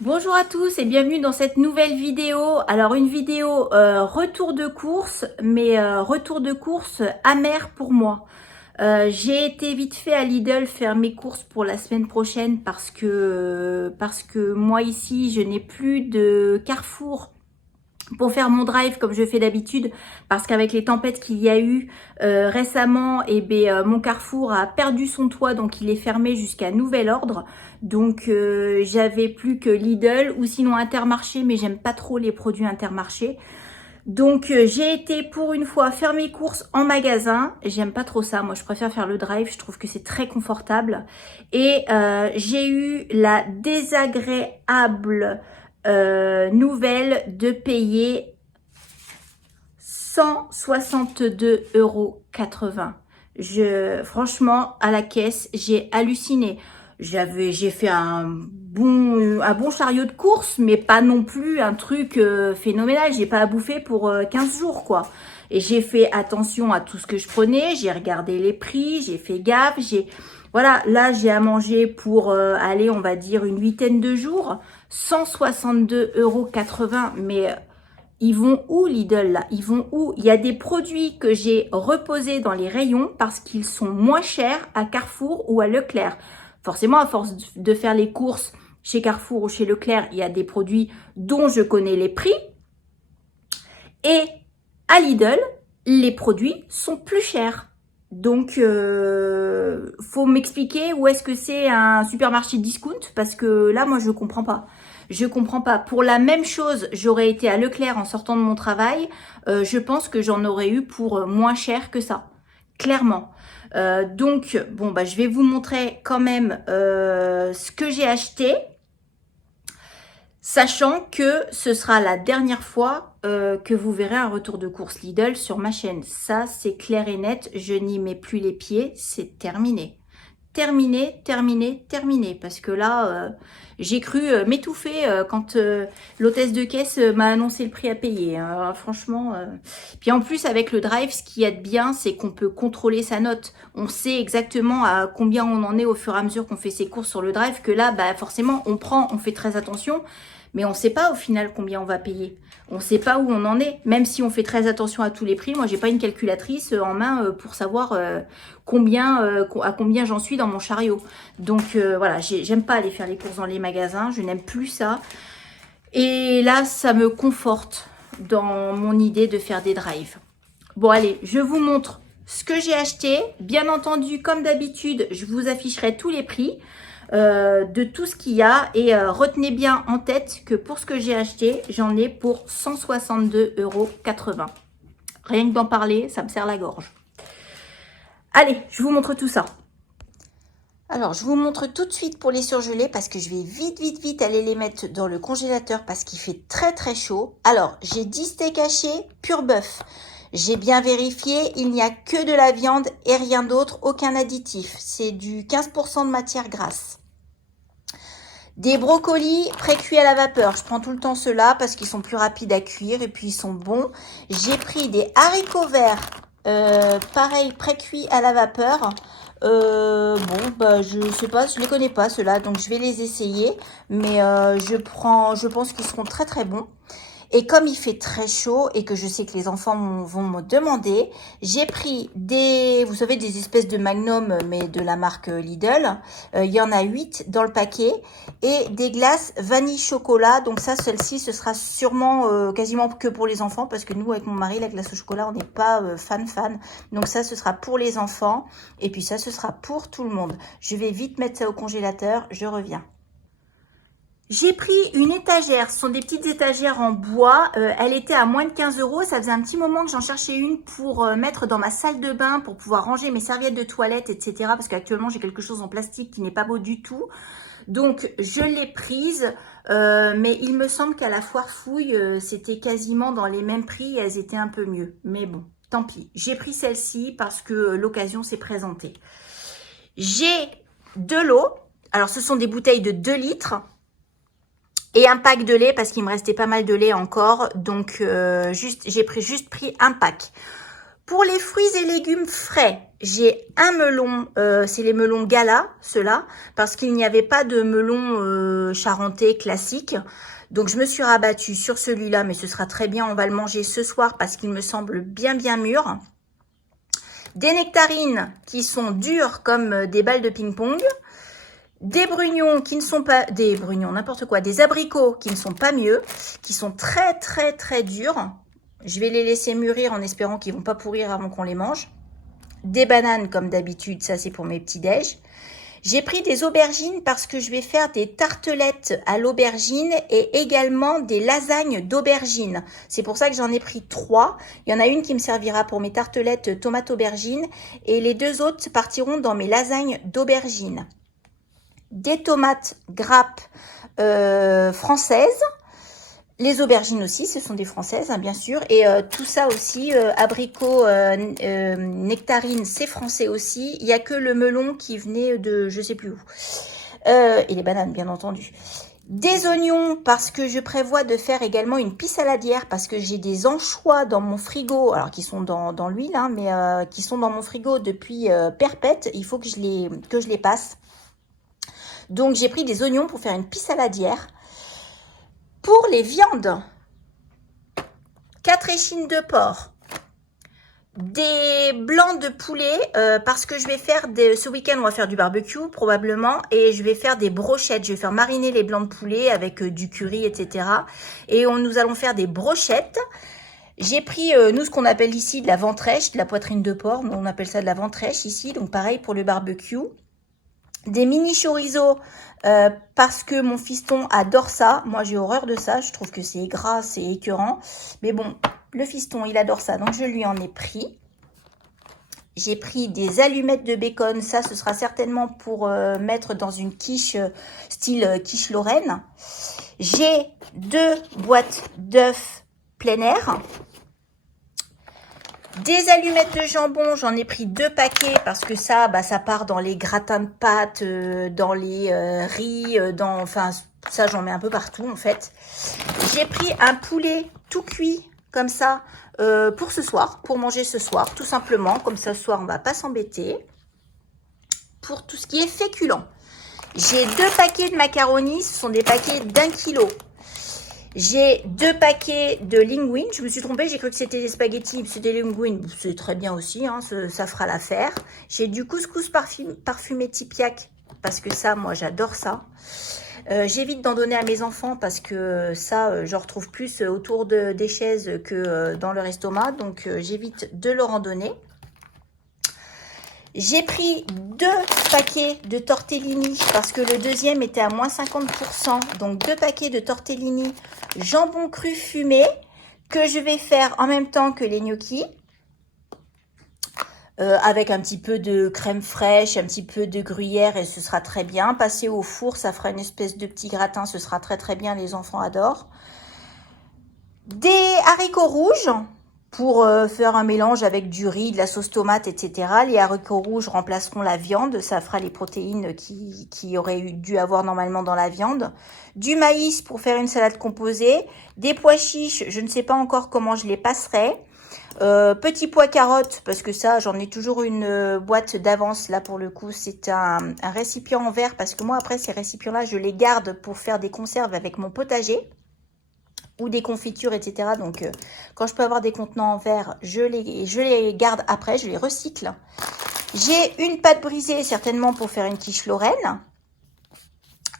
Bonjour à tous et bienvenue dans cette nouvelle vidéo. Alors une vidéo retour de course, mais retour de course amer pour moi. J'ai été vite fait à Lidl faire mes courses pour la semaine prochaine parce que moi ici je n'ai plus de Carrefour pour faire mon drive comme je fais d'habitude, parce qu'avec les tempêtes qu'il y a eu récemment, mon Carrefour a perdu son toit, donc il est fermé jusqu'à nouvel ordre. Donc j'avais plus que Lidl ou sinon Intermarché, mais j'aime pas trop les produits Intermarché. Donc j'ai été pour une fois faire mes courses en magasin. J'aime pas trop ça, moi je préfère faire le drive, je trouve que c'est très confortable. Et j'ai eu la désagréable nouvelle de payer 162,80 €. Franchement, à la caisse, j'ai halluciné. J'ai fait un bon chariot de course, mais pas non plus un truc phénoménal. J'ai pas à bouffer pour 15 jours, quoi. Et j'ai fait attention à tout ce que je prenais. J'ai regardé les prix, j'ai fait gaffe. Voilà, là, j'ai à manger pour aller, on va dire, une huitaine de jours. 162,80 €. Mais ils vont où Lidl là? Ils vont où? Il y a des produits que j'ai reposés dans les rayons parce qu'ils sont moins chers à Carrefour ou à Leclerc. Forcément, à force de faire les courses chez Carrefour ou chez Leclerc, il y a des produits dont je connais les prix. Et à Lidl, les produits sont plus chers. Donc, faut m'expliquer où est-ce que c'est un supermarché discount, parce que là, moi, je comprends pas. Je comprends pas. Pour la même chose, j'aurais été à Leclerc en sortant de mon travail. Je pense que j'en aurais eu pour moins cher que ça. Clairement. Donc, bon, bah, je vais vous montrer quand même ce que j'ai acheté, sachant que ce sera la dernière fois que vous verrez un retour de course Lidl sur ma chaîne. Ça, c'est clair et net. Je n'y mets plus les pieds. C'est terminé. Terminé, terminé, terminé. Parce que là, j'ai cru m'étouffer quand l'hôtesse de caisse m'a annoncé le prix à payer. Franchement. Puis en plus, avec le drive, ce qui est bien, c'est qu'on peut contrôler sa note. On sait exactement à combien on en est au fur et à mesure qu'on fait ses courses sur le drive. Que là, bah, forcément, on fait très attention. Mais on ne sait pas au final combien on va payer. On ne sait pas où on en est. Même si on fait très attention à tous les prix. Moi, j'ai pas une calculatrice en main pour savoir à combien j'en suis dans mon chariot. Donc voilà, j'aime pas aller faire les courses dans les magasins. Je n'aime plus ça. Et là, ça me conforte dans mon idée de faire des drives. Bon, allez, je vous montre ce que j'ai acheté. Bien entendu, comme d'habitude, je vous afficherai tous les prix de tout ce qu'il y a. Et retenez bien en tête que pour ce que j'ai acheté, j'en ai pour 162,80 €. Rien que d'en parler, ça me serre la gorge. Allez, je vous montre tout ça. Alors, je vous montre tout de suite pour les surgelés parce que je vais vite aller les mettre dans le congélateur parce qu'il fait très chaud. Alors, j'ai 10 steaks hachés pur bœuf. J'ai bien vérifié, il n'y a que de la viande et rien d'autre, aucun additif. C'est du 15% de matière grasse. Des brocolis pré-cuits à la vapeur. Je prends tout le temps ceux-là parce qu'ils sont plus rapides à cuire et puis ils sont bons. J'ai pris des haricots verts, pareil, pré-cuits à la vapeur. Bon, bah, je sais pas, je les connais pas ceux-là, donc je vais les essayer. Mais je pense qu'ils seront très bons. Et comme il fait très chaud et que je sais que les enfants vont me demander, j'ai pris vous savez, des espèces de Magnum, mais de la marque Lidl. Il y en a 8 dans le paquet. Et des glaces vanille chocolat. Donc ça, celle-ci, ce sera sûrement quasiment que pour les enfants. Parce que nous, avec mon mari, la glace au chocolat, on n'est pas fan. Donc ça, ce sera pour les enfants. Et puis ça, ce sera pour tout le monde. Je vais vite mettre ça au congélateur. Je reviens. J'ai pris une étagère, ce sont des petites étagères en bois, elle était à moins de 15 €, ça faisait un petit moment que j'en cherchais une pour mettre dans ma salle de bain, pour pouvoir ranger mes serviettes de toilette, etc. Parce qu'actuellement j'ai quelque chose en plastique qui n'est pas beau du tout. Donc je l'ai prise, mais il me semble qu'à la foire fouille, c'était quasiment dans les mêmes prix, elles étaient un peu mieux. Mais bon, tant pis, j'ai pris celle-ci parce que l'occasion s'est présentée. J'ai de l'eau, alors ce sont des bouteilles de 2 litres. Et un pack de lait parce qu'il me restait pas mal de lait encore. Donc, j'ai juste pris un pack. Pour les fruits et légumes frais, j'ai un melon, c'est les melons Gala, ceux-là, parce qu'il n'y avait pas de melon charentais classique. Donc, je me suis rabattue sur celui-là, mais ce sera très bien. On va le manger ce soir parce qu'il me semble bien mûr. Des nectarines qui sont dures comme des balles de ping-pong. Des brugnons qui ne sont pas... Des brugnons, n'importe quoi. Des abricots qui ne sont pas mieux, qui sont très durs. Je vais les laisser mûrir en espérant qu'ils ne vont pas pourrir avant qu'on les mange. Des bananes comme d'habitude, ça c'est pour mes petits déj. J'ai pris des aubergines parce que je vais faire des tartelettes à l'aubergine et également des lasagnes d'aubergine. C'est pour ça que j'en ai pris 3. Il y en a une qui me servira pour mes tartelettes tomates aubergines et les 2 autres partiront dans mes lasagnes d'aubergine. Des tomates grappes françaises. Les aubergines aussi, ce sont des françaises, hein, bien sûr. Et tout ça aussi, abricots, nectarines, c'est français aussi. Il n'y a que le melon qui venait de je sais plus où. Et les bananes, bien entendu. Des oignons, parce que je prévois de faire également une pie saladière, parce que j'ai des anchois dans mon frigo, alors qui sont dans l'huile, hein, mais qui sont dans mon frigo depuis perpète. Il faut que je les passe. Donc, j'ai pris des oignons pour faire une pie saladière. Pour les viandes, 4 échines de porc, des blancs de poulet, parce que je vais faire ce week-end, on va faire du barbecue probablement, et je vais faire des brochettes. Je vais faire mariner les blancs de poulet avec du curry, etc. Et nous allons faire des brochettes. J'ai pris, nous, ce qu'on appelle ici de la ventrèche, de la poitrine de porc, on appelle ça de la ventrèche ici, donc pareil pour le barbecue. Des mini chorizo parce que mon fiston adore ça. Moi, j'ai horreur de ça. Je trouve que c'est gras, c'est écœurant. Mais bon, le fiston, il adore ça. Donc, je lui en ai pris. J'ai pris des allumettes de bacon. Ça, ce sera certainement pour mettre dans une quiche style quiche Lorraine. J'ai 2 boîtes d'œufs plein air. Des allumettes de jambon, j'en ai pris 2 paquets parce que ça, ça part dans les gratins de pâtes, dans les riz, enfin, ça j'en mets un peu partout en fait. J'ai pris un poulet tout cuit comme ça pour ce soir, pour manger ce soir, tout simplement. Comme ça, ce soir, on va pas s'embêter. Pour tout ce qui est féculent, j'ai 2 paquets de macaronis, ce sont des paquets d'1 kilo. J'ai 2 paquets de linguine. Je me suis trompée, j'ai cru que c'était des spaghettis. C'était des linguines. C'est très bien aussi, hein, ça fera l'affaire. J'ai du couscous parfumé Tipiak parce que ça, moi, j'adore ça. J'évite d'en donner à mes enfants parce que ça, j'en retrouve plus autour des chaises que dans leur estomac. Donc, j'évite de leur en donner. J'ai pris 2 paquets de tortellini parce que le deuxième était à moins 50%. Donc 2 paquets de tortellini jambon cru fumé que je vais faire en même temps que les gnocchis. Avec un petit peu de crème fraîche, un petit peu de gruyère et ce sera très bien. Passer au four, ça fera une espèce de petit gratin, ce sera très bien, les enfants adorent. Des haricots rouges. Pour faire un mélange avec du riz, de la sauce tomate, etc. Les haricots rouges remplaceront la viande. Ça fera les protéines qui auraient dû avoir normalement dans la viande. Du maïs pour faire une salade composée. Des pois chiches, je ne sais pas encore comment je les passerai. Petits pois carottes, parce que ça, j'en ai toujours une boîte d'avance. Là, pour le coup, c'est un récipient en verre. Parce que moi, après, ces récipients-là, je les garde pour faire des conserves avec mon potager. Ou des confitures, etc. Donc, quand je peux avoir des contenants en verre, je les garde après, je les recycle. J'ai une pâte brisée, certainement pour faire une quiche Lorraine.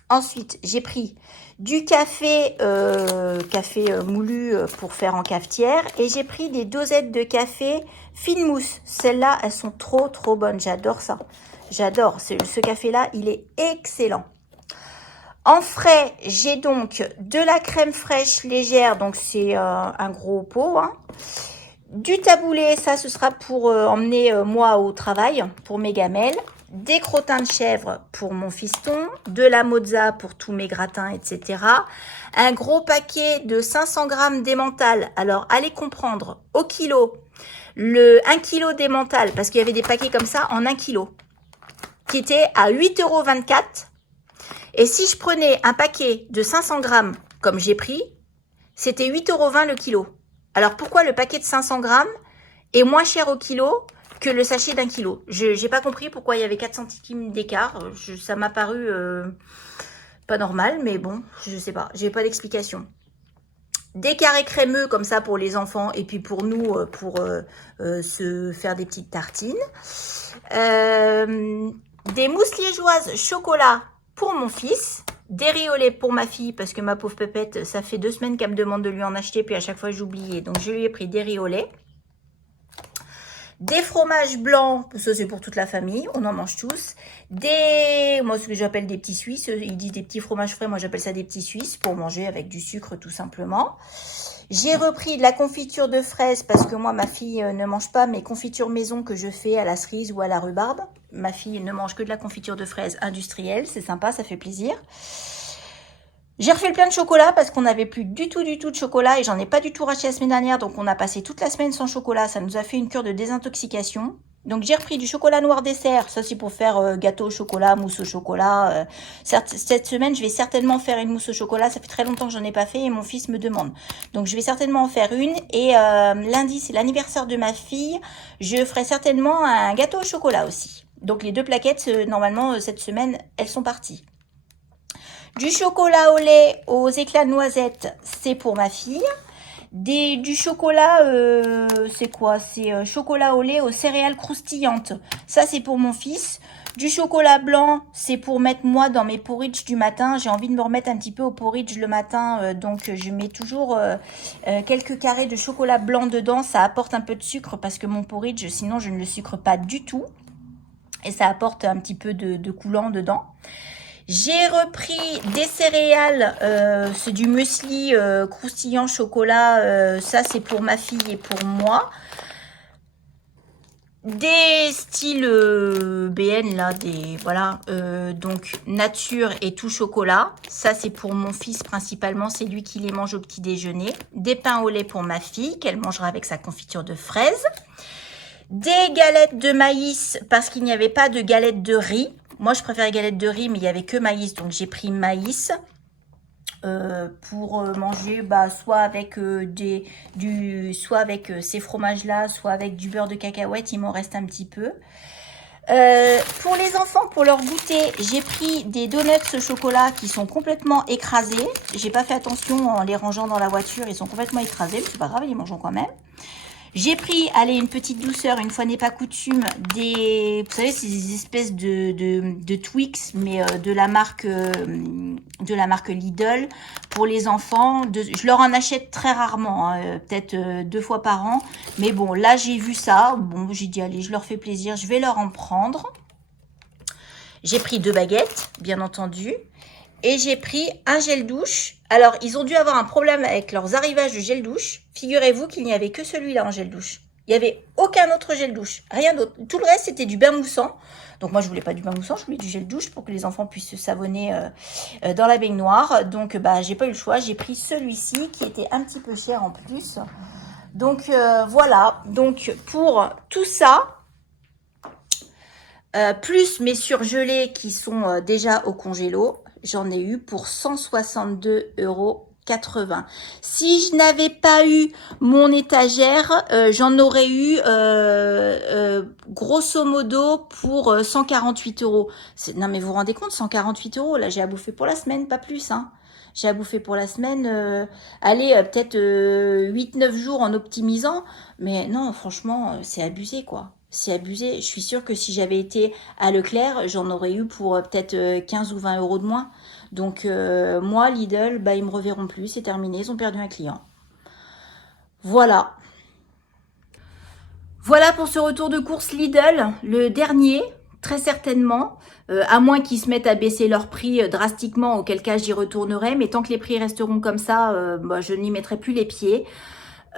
Ensuite, j'ai pris du café, moulu pour faire en cafetière. Et j'ai pris des dosettes de café fine mousse. Celles-là, elles sont trop bonnes. J'adore ça. J'adore. Ce café-là, il est excellent. En frais, j'ai donc de la crème fraîche légère, donc c'est un gros pot. Hein. Du taboulé, ça ce sera pour emmener moi au travail, pour mes gamelles. Des crottins de chèvre pour mon fiston. De la mozza pour tous mes gratins, etc. Un gros paquet de 500 grammes d'emmental. Alors, allez comprendre, au kilo, le 1 kg d'emmental, parce qu'il y avait des paquets comme ça en 1 kg, qui était à 8,24 €. Et si je prenais un paquet de 500 grammes, comme j'ai pris, c'était 8,20 € le kilo. Alors, pourquoi le paquet de 500 grammes est moins cher au kilo que le sachet d'1 kilo. Je n'ai pas compris pourquoi il y avait 4 centimes d'écart. Ça m'a paru pas normal, mais bon, je sais pas. J'ai pas d'explication. Des carrés crémeux comme ça pour les enfants et puis pour nous, pour se faire des petites tartines. Des mousses liégeoises chocolat pour mon fils. Des riz au lait pour ma fille parce que ma pauvre pépette, ça fait 2 semaines qu'elle me demande de lui en acheter puis à chaque fois j'oubliais. Donc je lui ai pris des riz au lait. Des fromages blancs, ça c'est pour toute la famille, on en mange tous. Moi ce que j'appelle des petits suisses, ils disent des petits fromages frais, moi j'appelle ça des petits suisses pour manger avec du sucre tout simplement. J'ai repris de la confiture de fraises parce que moi ma fille ne mange pas mes confitures maison que je fais à la cerise ou à la rhubarbe. Ma fille ne mange que de la confiture de fraises industrielle, c'est sympa, ça fait plaisir. J'ai refait le plein de chocolat parce qu'on n'avait plus du tout de chocolat et j'en ai pas du tout racheté la semaine dernière. Donc on a passé toute la semaine sans chocolat. Ça nous a fait une cure de désintoxication. Donc j'ai repris du chocolat noir dessert. Ça c'est pour faire gâteau au chocolat, mousse au chocolat. Cette semaine je vais certainement faire une mousse au chocolat. Ça fait très longtemps que j'en ai pas fait et mon fils me demande. Donc je vais certainement en faire une. Et lundi c'est l'anniversaire de ma fille. Je ferai certainement un gâteau au chocolat aussi. Donc les 2 plaquettes normalement cette semaine elles sont parties. Du chocolat au lait aux éclats de noisettes, c'est pour ma fille. Du chocolat, c'est quoi? C'est chocolat au lait aux céréales croustillantes. Ça, c'est pour mon fils. Du chocolat blanc, c'est pour mettre moi dans mes porridge du matin. J'ai envie de me remettre un petit peu au porridge le matin. Donc, je mets toujours quelques carrés de chocolat blanc dedans. Ça apporte un peu de sucre parce que mon porridge, sinon, je ne le sucre pas du tout. Et ça apporte un petit peu de coulant dedans. J'ai repris des céréales, c'est du muesli croustillant chocolat, ça c'est pour ma fille et pour moi. Des styles BN là, voilà, donc nature et tout chocolat. Ça c'est pour mon fils principalement, c'est lui qui les mange au petit déjeuner. Des pains au lait pour ma fille, qu'elle mangera avec sa confiture de fraises. Des galettes de maïs parce qu'il n'y avait pas de galettes de riz. Moi, je préfère les galettes de riz, mais il n'y avait que maïs. Donc, j'ai pris maïs pour manger soit avec, soit avec ces fromages-là, soit avec du beurre de cacahuète. Il m'en reste un petit peu. Pour les enfants, pour leur goûter, j'ai pris des donuts au chocolat qui sont complètement écrasés. J'ai pas fait attention en les rangeant dans la voiture. Ils sont complètement écrasés, mais c'est pas grave, ils les mangeront quand même. J'ai pris, allez, une petite douceur, une fois n'est pas coutume, vous savez, ces espèces de Twix, mais de la marque Lidl pour les enfants. Je leur en achète très rarement, hein, peut-être 2 fois par an. Mais bon, là, j'ai vu ça. Bon, j'ai dit, allez, je leur fais plaisir, je vais leur en prendre. J'ai pris 2 baguettes, bien entendu. Et j'ai pris un gel douche. Alors, ils ont dû avoir un problème avec leurs arrivages de gel douche. Figurez-vous qu'il n'y avait que celui-là en gel douche. Il n'y avait aucun autre gel douche, rien d'autre. Tout le reste, c'était du bain moussant. Donc, moi, je voulais pas du bain moussant, je voulais du gel douche pour que les enfants puissent se savonner dans la baignoire. Donc, j'ai pas eu le choix. J'ai pris celui-ci qui était un petit peu cher en plus. Donc, voilà. Donc, pour tout ça, plus mes surgelés qui sont déjà au congélo, j'en ai eu pour 162,80 €. Si je n'avais pas eu mon étagère, j'en aurais eu grosso modo pour 148 €. Non mais vous vous rendez compte, 148 €, là j'ai à bouffer pour la semaine, pas plus. Hein. J'ai à bouffer pour la semaine, allez, peut-être 8-9 jours en optimisant. Mais non, franchement, c'est abusé quoi. C'est abusé. Je suis sûre que si j'avais été à Leclerc, j'en aurais eu pour peut-être 15 ou 20 € de moins. Donc, moi, Lidl, ils me reverront plus. C'est terminé. Ils ont perdu un client. Voilà. Voilà pour ce retour de course Lidl. Le dernier, très certainement. À moins qu'ils se mettent à baisser leur prix drastiquement, auquel cas j'y retournerai. Mais tant que les prix resteront comme ça, je n'y mettrai plus les pieds.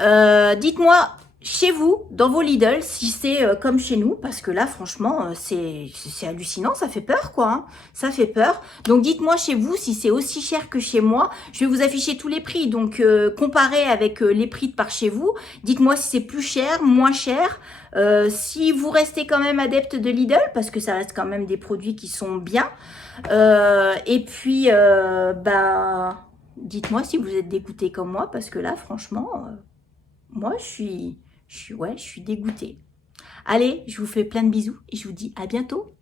Dites-moi... Chez vous, dans vos Lidl, si c'est comme chez nous, parce que là, franchement, c'est hallucinant, ça fait peur, quoi. Hein. Ça fait peur. Donc, dites-moi chez vous si c'est aussi cher que chez moi. Je vais vous afficher tous les prix. Donc, comparez avec les prix de par chez vous. Dites-moi si c'est plus cher, moins cher. Si vous restez quand même adepte de Lidl, parce que ça reste quand même des produits qui sont bien. Et puis, dites-moi si vous êtes dégoûté comme moi, parce que là, franchement, moi, je suis dégoûtée. Allez, je vous fais plein de bisous et je vous dis à bientôt.